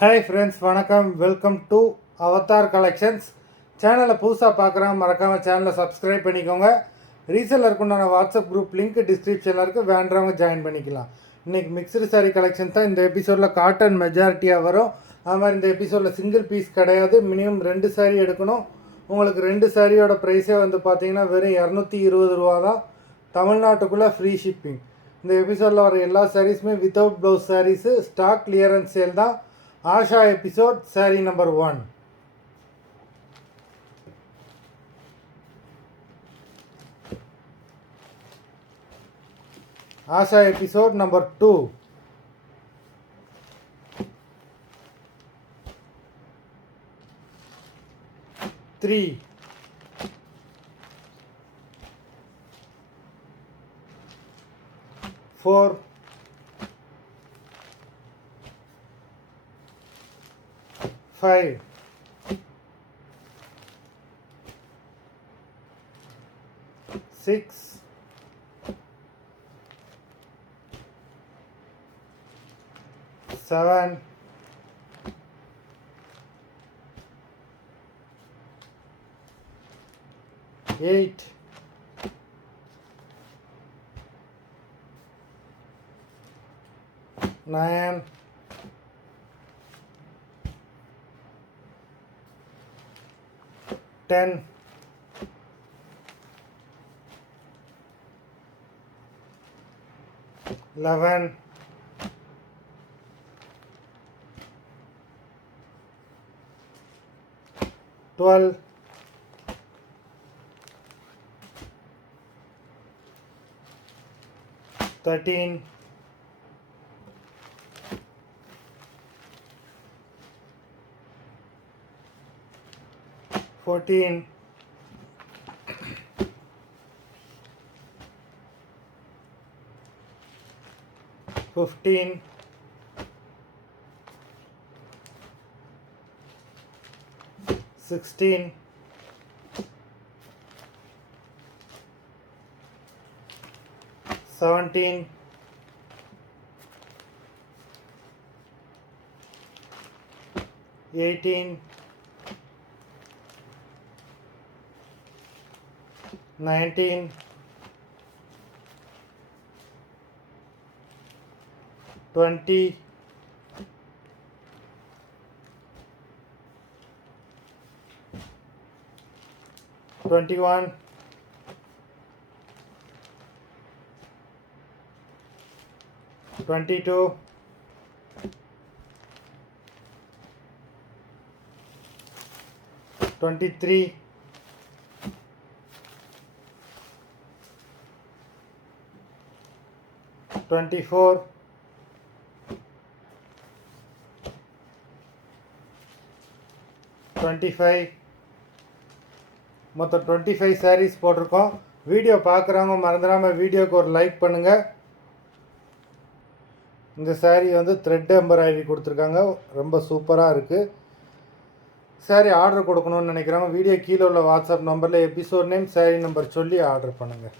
Hi friends, வணக்கம். Welcome to Avatar collections. சேனலை புதுசாக பார்க்குறேன், மறக்காமல் சேனலை சப்ஸ்கிரைப் பண்ணிக்கோங்க. ரீசெல்லருக்குண்டான வாட்ஸ்அப் குரூப் லிங்க் டிஸ்கிரிப்ஷனில் இருக்குது, வேண்டவங்க ஜாயின் பண்ணிக்கலாம். இன்றைக்கி மிக்சடு சாரீ கலெக்ஷன் தான் இந்த எபிசோடில். காட்டன் மெஜாரிட்டியாக வரும். அது மாதிரி இந்த எபிசோடில் சிங்கிள் பீஸ் கிடையாது, மினிமம் 2 சாரீ எடுக்கணும். உங்களுக்கு 2 சாரியோட ப்ரைஸே வந்து பார்த்தீங்கன்னா வெறும் 220 ரூபா தான். தமிழ்நாட்டுக்குள்ளே ஃப்ரீ ஷிப்பிங். இந்த எபிசோடில் வர எல்லா சாரீஸுமே without blouse saris. Stock clearance sale தான். Asha episode, saree number 1. Asha episode number 2. 3. 4. 5. 6. 7. 8. 9. 10. 11. 12. 13. 14. 15. 16. 17. 18. 19. 20. 21. 22. 23. 24. 25. மொத்தம் 25 சாரீஸ் போட்டிருக்கோம். வீடியோ பார்க்குறவங்க மறந்துடாமல் வீடியோக்கு ஒரு லைக் பண்ணுங்கள். இந்த சாரீ வந்து த்ரெட் எம்பராய்டரி கொடுத்துருக்காங்க, ரொம்ப சூப்பராக இருக்குது. சாரீ ஆர்டர் கொடுக்கணும்னு நினைக்கிறவங்க வீடியோ கீழே உள்ள வாட்ஸ்அப் நம்பரில் எபிசோட் நேம், சாரீ நம்பர் சொல்லி ஆர்டர் பண்ணுங்கள்.